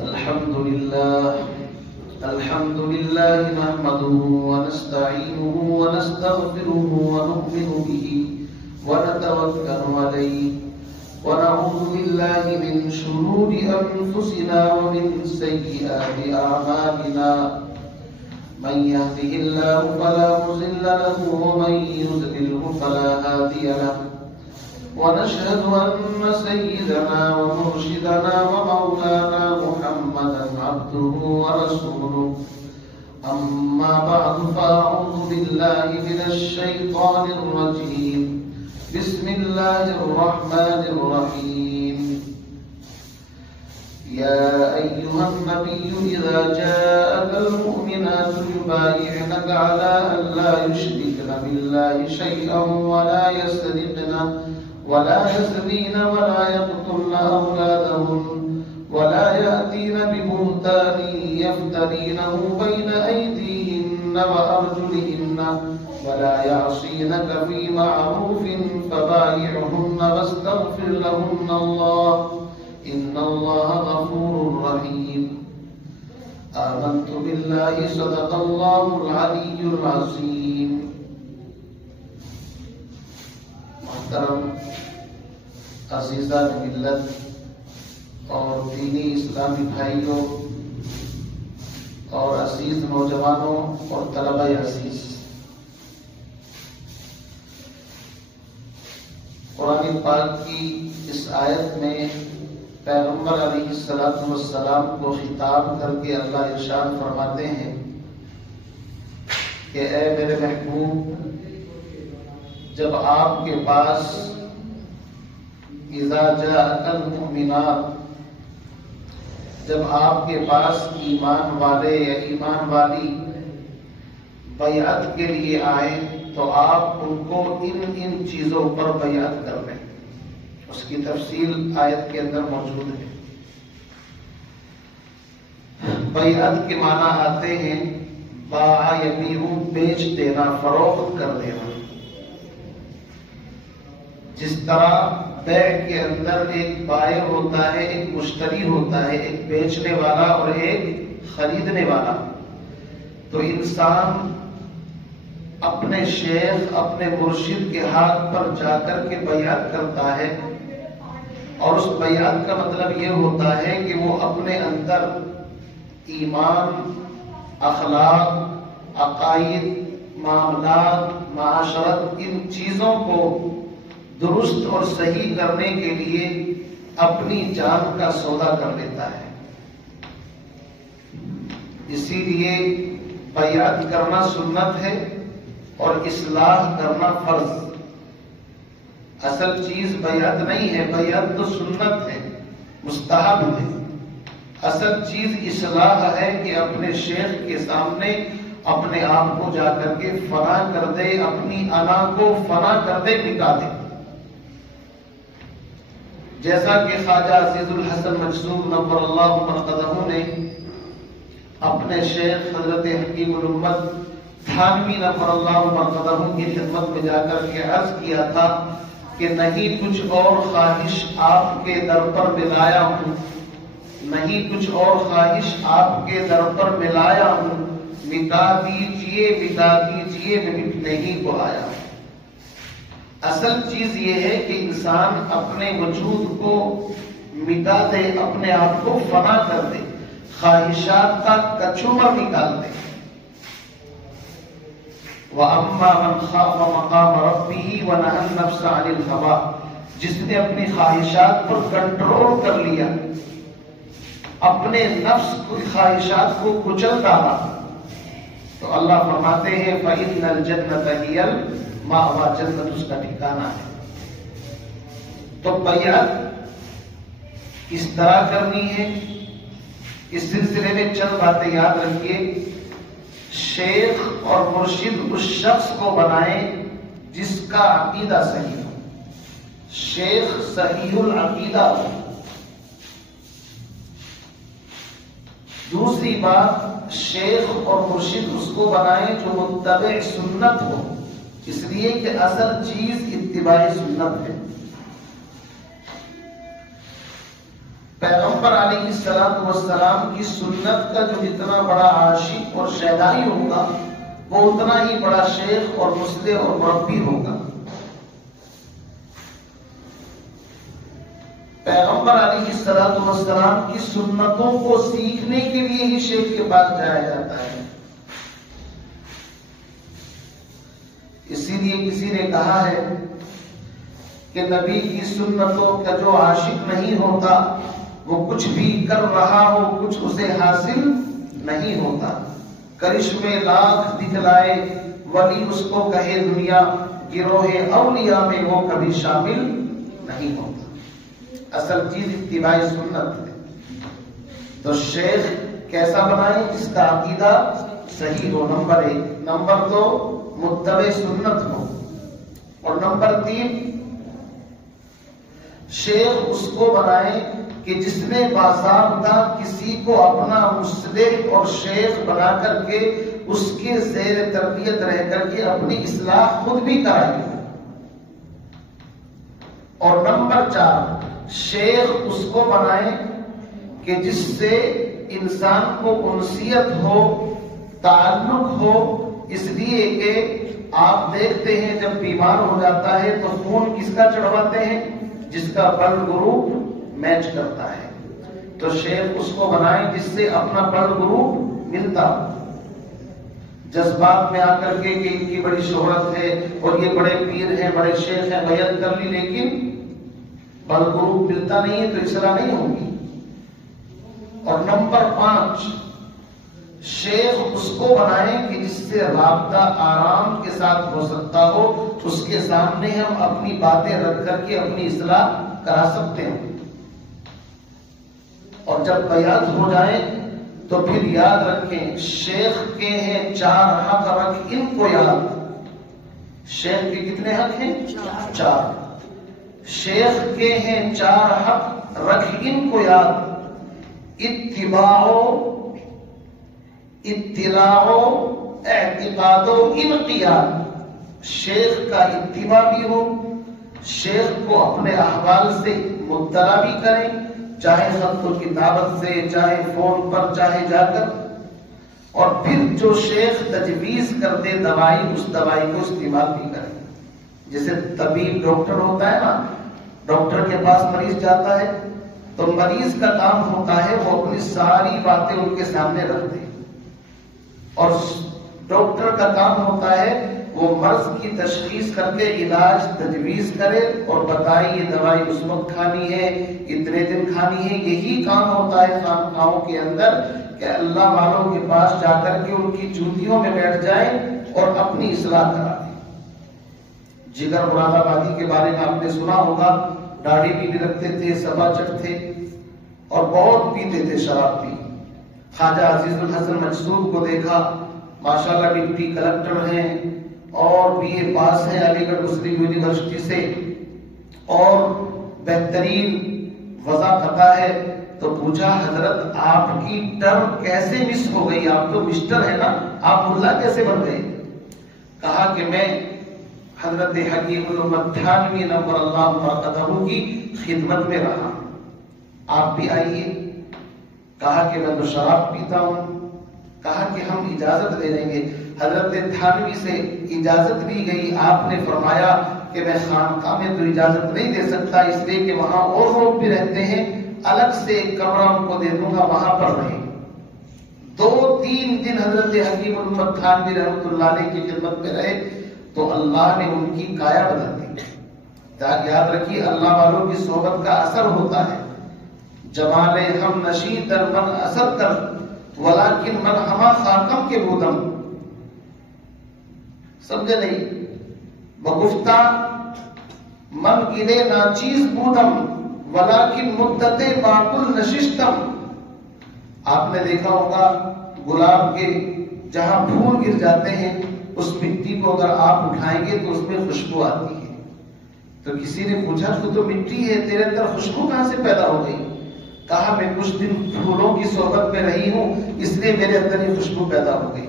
الحمد لله نحمده ونستعينه ونستغفره ونؤمن به ونتوكل عليه ونعوذ بالله من شرور أنفسنا ومن سيئات أعمالنا من يهده الله فلا مضل له ومن يضلله فلا هادي له ونشهد أن سيدنا ومرشدنا ومولانا محمدا عبده ورسوله أما بعد فأعوذ بالله من الشيطان الرجيم بسم الله الرحمن الرحيم يا أيها النبي إذا جاءك المؤمنات يبايعنك على أن لا يشركن بالله شيئا ولا يزنين ولا يقتلن أولادهن ولا يأتين ببهتان يفترينه بين أيديهن وأرجلهن ولا يعصينك في معروف فبايعهن واستغفر لهن الله إن الله غفور رحيم آمنت بالله صدق الله العلي العظيم. محترم عزیزان ملت اور دینی اسلامی بھائیوں اور عزیز نوجوانوں اور طلبہ عزیز، قرآن پاک کی اس آیت میں پیغمبر علیہ السلام کو خطاب کر کے اللہ ارشاد فرماتے ہیں کہ اے میرے محبوب، جب آپ کے پاس اذا جاءک المؤمنات، جب آپ کے پاس ایمان والے یا ایمان والی بیعت کے لیے آئیں تو آپ ان کو ان چیزوں پر بیعت کر لیں. اس کی تفصیل آیت کے اندر موجود ہے. بیعت کے معنی آتے ہیں باع یبیع، بیچ دینا، فروخت کر دینا. جس طرح بیع کے اندر ایک بائع ہوتا ہے، ایک مشتری ہوتا ہے، ایک بیچنے والا اور ایک خریدنے والا، تو انسان اپنے شیخ، اپنے مرشد کے ہاتھ پر جا کر کے بیعت کرتا ہے، اور اس بیعت کا مطلب یہ ہوتا ہے کہ وہ اپنے اندر ایمان، اخلاق، عقائد، معاملات، معاشرت، ان چیزوں کو درست اور صحیح کرنے کے لیے اپنی جان کا سودا کر لیتا ہے. اسی لیے بیعت کرنا سنت ہے اور اصلاح کرنا فرض. اصل چیز بیعت نہیں ہے، بیعت تو سنت ہے، مستحب ہے. اصل چیز اصلاح ہے کہ اپنے شیخ کے سامنے اپنے آپ کو جا کر کے فنا کر دے، اپنی انا کو فنا کر دے، مٹا دے. جیسا کہ خواجہ عزیز الحسن مجذوب نور اللہ مرقدہ نے اپنے شیخ حضرت حکیم الامت تھانوی نور اللہ مرقدہ کی خدمت میں جا کر کے عرض کیا تھا کہ نہیں کچھ اور خواہش آپ کے در پر ملایا ہوں، نہیں کچھ اور خواہش آپ کے در پر ملایا ہوں، مٹا دیجئے میں مٹنے ہی کو آیا ہوں. اصل چیز یہ ہے کہ انسان اپنے وجود کو مٹا دے، اپنے آپ کو فنا کر دے، خواہشات کا کچومر نکال دے. وَأَمَّا مَنْ خَافَ مَقَامَ رَبِّهِ وَنَهَى النَّفْسَ عَنِ الْهَوَىٰ، جس نے اپنی خواہشات پر کنٹرول کر لیا، اپنے نفس کی خواہشات کو کچل ڈالا، تو اللہ فرماتے ہیں فَإِنَّ الْجَنَّةَ هِيَ الْمَأْوَىٰ، جنت اس کا ٹھکانہ ہے. تو بیعت کس طرح کرنی ہے، اس سلسلے میں چند باتیں یاد رکھیے. شیخ اور مرشد اس شخص کو بنائیں جس کا عقیدہ صحیح ہو. شیخ صحیح العقیدہ ہو. دوسری بات، شیخ اور مرشد اس کو بنائیں جو متبع سنت ہو، اس لیے کہ اصل چیز اتباع سنت ہے. پیغمبر علیہ السلام کی سنت کا جو جتنا بڑا عاشق اور شیدائی ہوگا وہ اتنا ہی بڑا شیخ اور مصلح اور مربی ہوگا۔ پیغمبر علیہ السلام کی سنتوں کو سیکھنے کے لیے ہی شیخ کے پاس جایا جاتا ہے۔ اسی لیے کسی نے کہا ہے کہ نبی کی سنتوں کا جو عاشق نہیں ہوتا وہ کچھ بھی کر رہا ہو کچھ اسے حاصل نہیں ہوتا۔ کرشمے لاکھ دکھلائے ولی اس کو کہے دنیا، گروہ اولیاء میں وہ کبھی شامل نہیں ہوتا۔ اصل چیز اتباع سنت ہے۔ تو شیخ کیسا بنائے؟ جس کا عقیدہ صحیح ہو، نمبر 1۔ نمبر 2، متبع سنت ہو۔ اور نمبر 3، شیخ اس کو بنائے کہ جس نے باضابطہ کسی کو اپنا مصلح اور شیخ بنا کر کے اس کے زیر تربیت رہ کر کے اپنی اصلاح خود بھی کرائے۔ اور نمبر 4، شیخ اس کو بنائے کہ جس سے انسان کو انسیت ہو، تعلق ہو، اس لیے کہ آپ دیکھتے ہیں جب بیمار ہو جاتا ہے تو خون کس کا چڑھواتے ہیں؟ جس کا بلڈ گروپ میچ کرتا ہے۔ تو شیخ اس کو بنائے جس سے اپنا بلڈ گروپ ملتا۔ جذبات میں آ کر کے کہ ان کی بڑی شہرت ہے اور یہ بڑے پیر ہیں، بڑے شیخ ہیں، بیعت کر لی، لیکن بلڈ گروپ ملتا نہیں ہے تو اصلاح نہیں ہوگی۔ اور نمبر 5، شیخ اس کو بنائے کہ جس سے رابطہ آرام کے ساتھ ہو سکتا ہو، اس کے سامنے ہم اپنی باتیں رکھ کر کے اپنی اصلاح کرا سکتے ہیں۔ اور جب بیعت ہو جائے تو پھر یاد رکھیں، شیخ کے ہیں 4 حق، رکھ ان کو یاد۔ شیخ کے کتنے حق ہیں؟ 4۔ شیخ کے ہیں 4 حق، رکھ ان کو یاد۔ اتباع، اطلاع، اعتقاد و انقیاد۔ شیخ کا اتباع بھی ہو، شیخ کو اپنے احوال سے مطلع بھی کریں، چاہے خط و کتابت سے، چاہے فون پر، چاہے جا کر۔ اور پھر جو شیخ تجویز کر دے دوائی، اس دوائی کو استعمال بھی کریں۔ جیسے طبیب ڈاکٹر ہوتا ہے نا، ڈاکٹر کے پاس مریض جاتا ہے تو مریض کا کام ہوتا ہے وہ اپنی ساری باتیں ان کے سامنے رکھ دے، اور ڈاکٹر کا کام ہوتا ہے وہ مرض کی تشخیص کر کے علاج تجویز کرے اور بتائے یہ دوائی اس وقت کھانی ہے، اتنے دن کھانی ہے۔ یہی کام ہوتا ہے خانقاہوں کے اندر کہ اللہ والوں کے پاس جا کر کے ان کی چوٹیوں میں بیٹھ جائیں اور اپنی اصلاح کرا دیں۔ جگر مراد آبادی کے بارے میں آپ نے سنا ہوگا، داڑھی بھی رکھتے تھے، سبا چٹ تھے اور بہت پیتے تھے شراب بھی۔ خواجہ عزیز الحسن مجذوب کو دیکھا، ماشاءاللہ ڈپٹی کلکٹر ہیں اور BA پاس ہیں علی گڑھ مسلم یونیورسٹی سے اور بہترین وضاحت ہے، تو پوچھا حضرت آپ کی ٹرم کیسے مس ہو گئی؟ آپ تو مسٹر ہے نا، آپ ملا کیسے بن گئے؟ کہا کہ میں حضرت حکیم الامت تھانوی نور اللہ مرقدہ کی خدمت میں رہا، آپ بھی آئیے۔ کہا کہ میں تو شراب پیتا ہوں۔ کہا کہ ہم اجازت دے دیں گے۔ حضرت تھانوی سے اجازت لی گئی۔ آپ نے فرمایا کہ میں خانقاہ میں تو اجازت نہیں دے سکتا، اس لیے کہ وہاں اور لوگ بھی رہتے ہیں، الگ سے ایک کمرہ ان کو دے دوں گا، وہاں پر رہیں۔ 2-3 دن حضرت حکیم الامت تھانوی رحمۃ اللہ علیہ کی خدمت میں رہے تو اللہ نے ان کی کایا بدل دی۔ یاد رکھیے، اللہ والوں کی صحبت کا اثر ہوتا ہے۔ جمال ہم نشی در من اثر کر، ولیکن من ہما خاکم کے بودم۔ سمجھے نہیں؟ بگفتہ من گلے ناچیز بودم، ولیکن مدت باکل نششتم۔ آپ نے دیکھا ہوگا گلاب کے جہاں پھول گر جاتے ہیں، اس مٹی کو اگر آپ اٹھائیں گے تو اس میں خوشبو آتی ہے۔ تو کسی نے پوچھا تو مٹی ہے، تیرے اندر خوشبو کہاں سے پیدا ہو گئی؟ کہا میں کچھ دن پھولوں کی صحبت میں رہی ہوں، اس لیے میرے اندر یہ خوشبو پیدا ہو گئی۔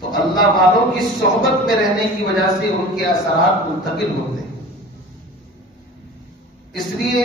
تو اللہ والوں کی صحبت میں رہنے کی وجہ سے ان کے اثرات منتقل ہوتے ہیں۔ اس لیے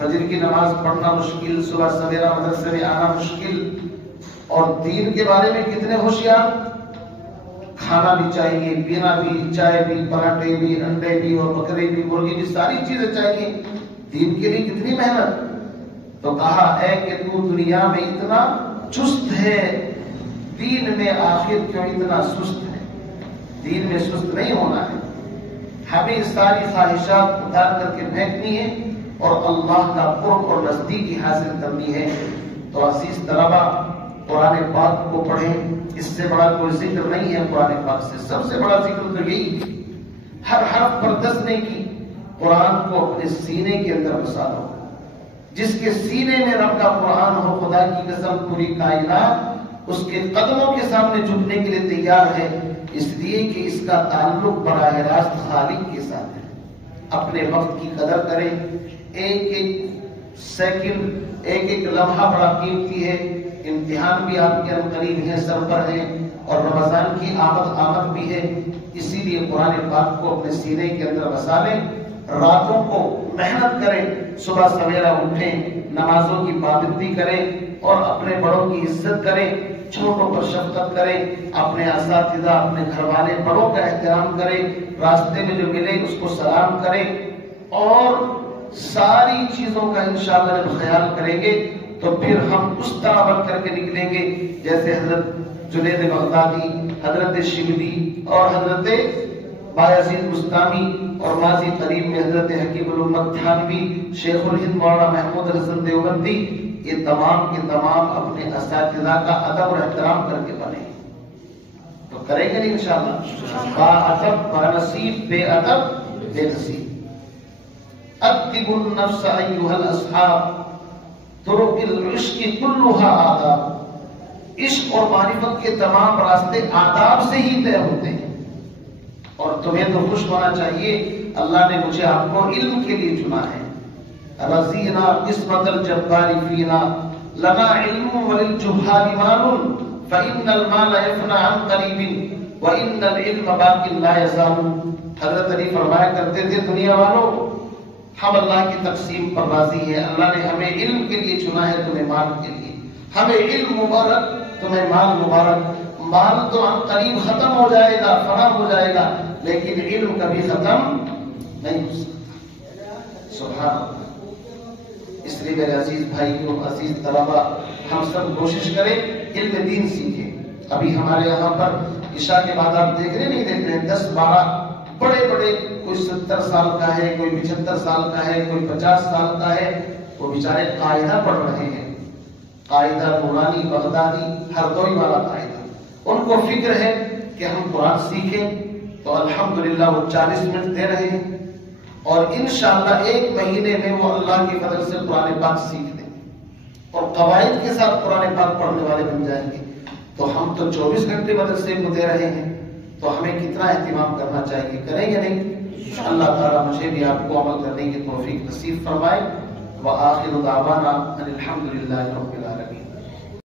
فجر کی نماز پڑھنا مشکل، صبح سویرا مدرسے میں آنا مشکل، اور دین کے بارے میں کتنے ہوشیار، کھانا بھی چاہیے، پینا بھی، چائے بھی، پراٹھے بھی، انڈے بھی اور بکرے بھی، مرغی بھی، ساری چیزیں چاہیے، دین کے لیے کتنی محنت۔ تو کہا ہے کہ تو دنیا میں اتنا چست ہے، دین میں آخر کیوں اتنا سست ہے؟ دین میں سست نہیں ہونا ہے، ہمیں ساری خواہشات اتار کر کے پھینکنی ہے اور اللہ کا قرب اور نزدیکی حاصل کرنی ہے۔ تو عزیز طلبہ، قرآن پاک کو پڑھیں، اس سے بڑا کوئی ذکر نہیں ہے قرآن پاک سے، سب سے بڑا ذکر تو یہی ہے، ہر حرف پر دسنے کی، قرآن کو اپنے سینے کے اندر بسا دو۔ جس کے سینے میں رب کا قرآن ہو، خدا کی قسم پوری کائنات اس کے قدموں کے سامنے جھکنے کے لیے تیار ہے، اس لیے کہ اس کا تعلق براہ راست خالق کے ساتھ ہے۔ اپنے وقت کی قدر کریں، ایک ایک سیکنڈ، ایک ایک لمحہ بڑا قیمتی ہے، امتحان بھی آپ کے قریب ہیں، سر پر ہیں، اور رمضان کی آمد بھی ہے، اسی لیے قرآن پاک کو اپنے سینے کے اندر بسا لیں، راتوں کو محنت کریں، صبح سویرا اٹھیں، نمازوں کی پابندی کریں اور اپنے بڑوں کی عزت کریں، چھوٹوں پر شفقت کریں، اپنے اساتذہ، اپنے گھر والے بڑوں کا احترام کریں، راستے میں جو ملے اس کو سلام کریں، اور ساری چیزوں کا انشاءاللہ جب خیال کریں گے تو پھر ہم اس طرح بن کر کے نکلیں گے جیسے حضرت جنید بغدادی، حضرت شبلی اور حضرت بایزید بستامی، اور ماضی قریب میں حضرت حکیم الامت تھانوی، شیخ الہند مولانا محمود حسن دیوبندی، یہ تمام کے تمام اپنے اساتذہ کا ادب اور احترام کر کے بنے، تو کریں گے نہیں انشاءاللہ؟ با ادب با نصیب، بے ادب بے نصیب۔ ادب النفس ایھا الاصحاب طرق العشق کلھا آداب، عشق اور معرفت کے تمام راستے آداب سے ہی طے ہوتے ہیں، اور تمہیں تو خوش ہونا چاہیے، اللہ نے مجھے آپ کو علم کے لیے چنا ہے۔ رضینا قسمت الجبار فینا لنا علم وللجہال مال فإن المال يفنى عن قریب وإن العلم باق لا يزال۔ حضرت علی فرمایا کرتے تھے، دنیا والوں ہم اللہ کی تقسیم پر راضی ہیں، اللہ نے ہمیں علم کے لیے چنا ہے، تمہیں مال کے لیے، ہمیں علم مبارک، تمہیں مال مبارک۔ مال تو ہم قریب ختم ہو جائے گا، فنا ہو جائے گا، لیکن علم کبھی ختم نہیں ہو سکتا۔ سبحان اللہ۔ اس لیے میرے عزیز بھائیوں، عزیز طلبہ، ہم سب کوشش کریں علم دین سیکھیں۔ ابھی ہمارے یہاں پر عشاء کے بعد آپ دیکھ رہے ہیں 10-12 بڑے بڑے، کوئی 70 سال کا ہے، کوئی 75 سال کا ہے، کوئی 50 سال کا ہے، وہ بیچارے قاعدہ پڑھ رہے ہیں، قاعدہ نورانی بغدادی ہردوئی والا قاعدہ۔ ان کو فکر ہے کہ ہم قرآن سیکھیں، تو الحمدللہ وہ 40 منٹ دے رہے ہیں، اور انشاءاللہ 1 مہینے میں وہ اللہ کی فضل سے قرآن پاک سیکھ لیں گے اور قواعد کے ساتھ قرآن پاک پڑھنے والے بن جائیں گے۔ تو ہم تو 24 گھنٹے مدرسے کو دے رہے ہیں، تو ہمیں کتنا اہتمام کرنا چاہیے، کریں گے نہیں؟ اللہ تعالیٰ مجھے بھی آپ کو عمل کرنے کی توفیق نصیب فرمائے۔ وآخر دعوانا ان الحمدللہ رب العالمین۔